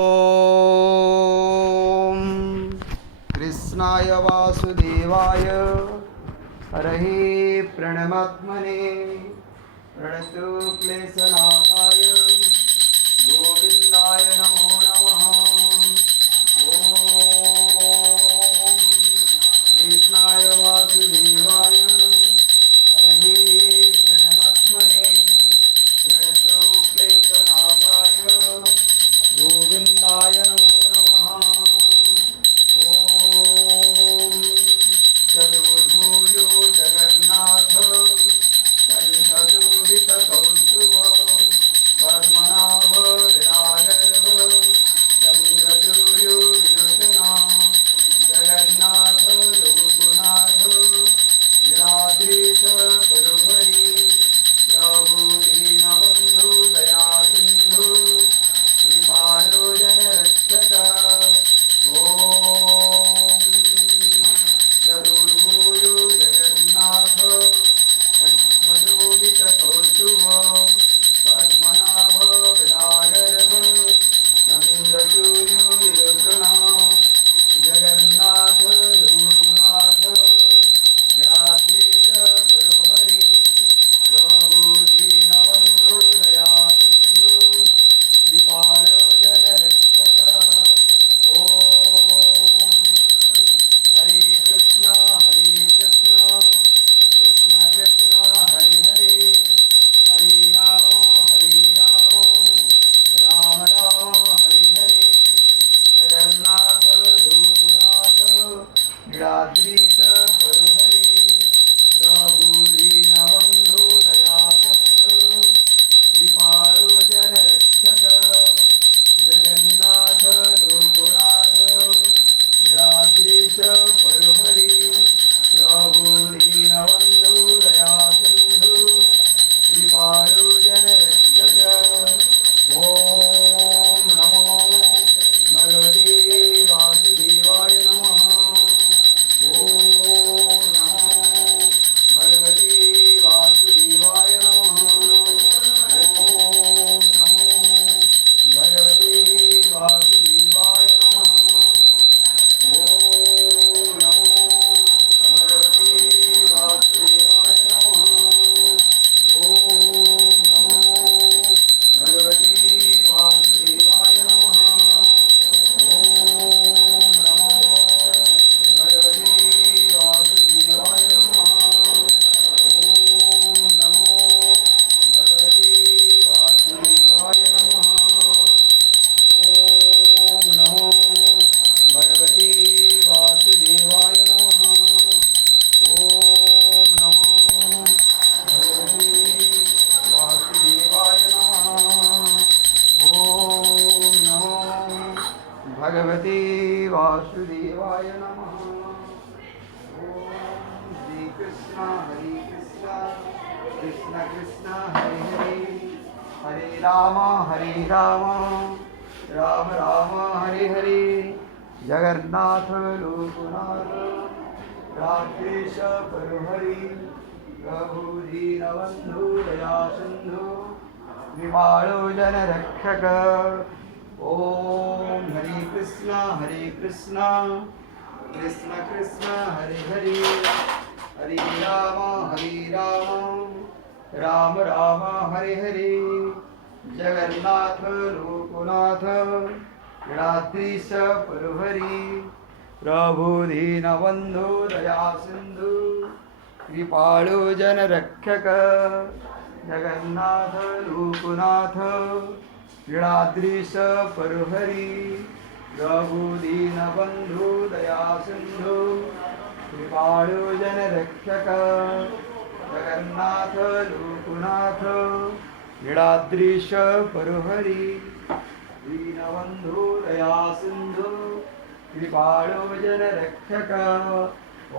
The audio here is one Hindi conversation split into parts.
ॐ कृष्णाय वासुदेवाय हरये प्रणमात्मने प्रणतो क्लेशनाशाय गोविन्दाय नमो नमः। ॐ कृष्णाय वासुदेवाय हरये प्रणमात्मने प्रणतो क्लेशनाशाय गोविन्दाय नमो नमः। ॐ चतुर्भुजो जगन्नाथ कण्ठशोभितकौस्तुभ पद्मनाभ विरागर्भ चन्द्रचूर्यो विलोचना जगन्नाथ लोकनाथ लीलाधीश परुहरि प्रभु दीनबन्धु दयासिन्धु कृपालो जनरक्षक। ॐ चतुर्भुजो जगन्नाथ कण्ठशोभितकौस्तुभ पद्मनाभ विरागर्भ चन्द्रसूर्यो विलोचना जगन्नाथ लोकनाथ लीलाधीश परुहरि प्रभु दीनबन्धु दयासिन्धु कृपालो जनरक्षक। ॐ हरे कृष्ण कृष्ण कृष्ण हरे हरे हरे राम राम राम हरे हरे जगन्नाथ लोकनाथ लीलाधीश परुहरि प्रभु दीनबन्धु दयासिन्धु कृपालो जनरक्षक। जगन्नाथ लोकनाथ लीलाधीश परुहरि प्रभु दीनबन्धु दयासिन्धु कृपालो जनरक्षक। ॐ नमो भगवते वासुदेवाय नमः। ॐ नमो भगवते वासुदेवाय नमः। ॐ नमो भगवते वासुदेवाय नमः। ॐ नमो भगवते वासुदेवाय नमः। ॐ नमो भगवते वासुदेवाय नमः। ॐ नमो भगवते वासुदेवाय नमः। ॐ नमो भगवते वासुदेवाय नमः। ॐ नमो भगवते वासुदेवाय नमः। ॐ नमो भगवते वासुदेवाय नमः। ॐ नमो भगवते वासुदेवाय नमः। ॐ श्री कृष्ण हरे कृष्ण कृष्ण कृष्ण हरे हरे हरे राम राम राम हरे हरे जगन्नाथ लोकनाथ राधेश परुहरि प्रभु दीनबन्धु दयासिन्धु कृपालो जनरक्षक। ॐ हरे कृष्ण कृष्ण कृष्ण हरे हरे हरे राम राम राम हरे हरे जगन्नाथ लोकनाथ लीलाधीश परुहरि प्रभु दीनबन्धु दयासिन्धु कृपालो जनरक्षक। जगन्नाथ लोकनाथ लीलाधीश परुहरि प्रभु दीनबन्धु दयासिन्धु कृपालो जनरक्षक। जगन्नाथ लोकनाथ लीलाधीश परुहरि दीनबन्धु दयासिन्धु कृपालो जनरक्षक।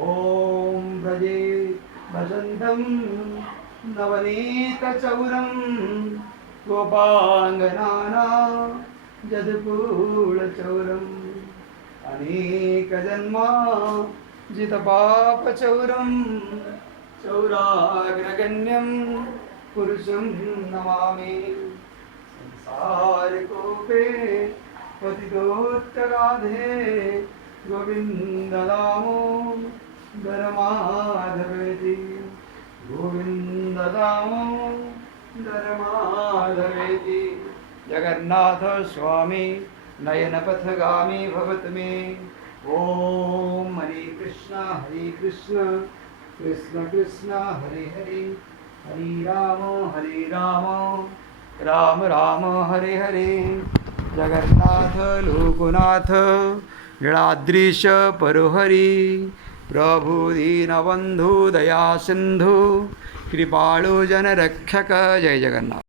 ॐ भजे वसन्तं नवनीतचौरं गोपाङ्गनानां जदपूर्णचौरम् अनेकजन्मा जितपापचौरं चौराग्रगण्यं पुरुषं नमामि। संसारकोपे पतितोत्तराधे गोविन्द दामोदर माधवेति गोविन्द दामोदर माधवेति। जगन्नाथ स्वामी नयनपथगामी भवत मे। ओम हरे कृष्ण कृष्ण कृष्ण हरे हरे, हरे राम राम राम हरे हरे। जगन्नाथ लोकनाथ नीलाद्रीश परोहरि, प्रभु दीनबंधु दया सिंधु कृपाळु जनरक्षक। जय जगन्नाथ।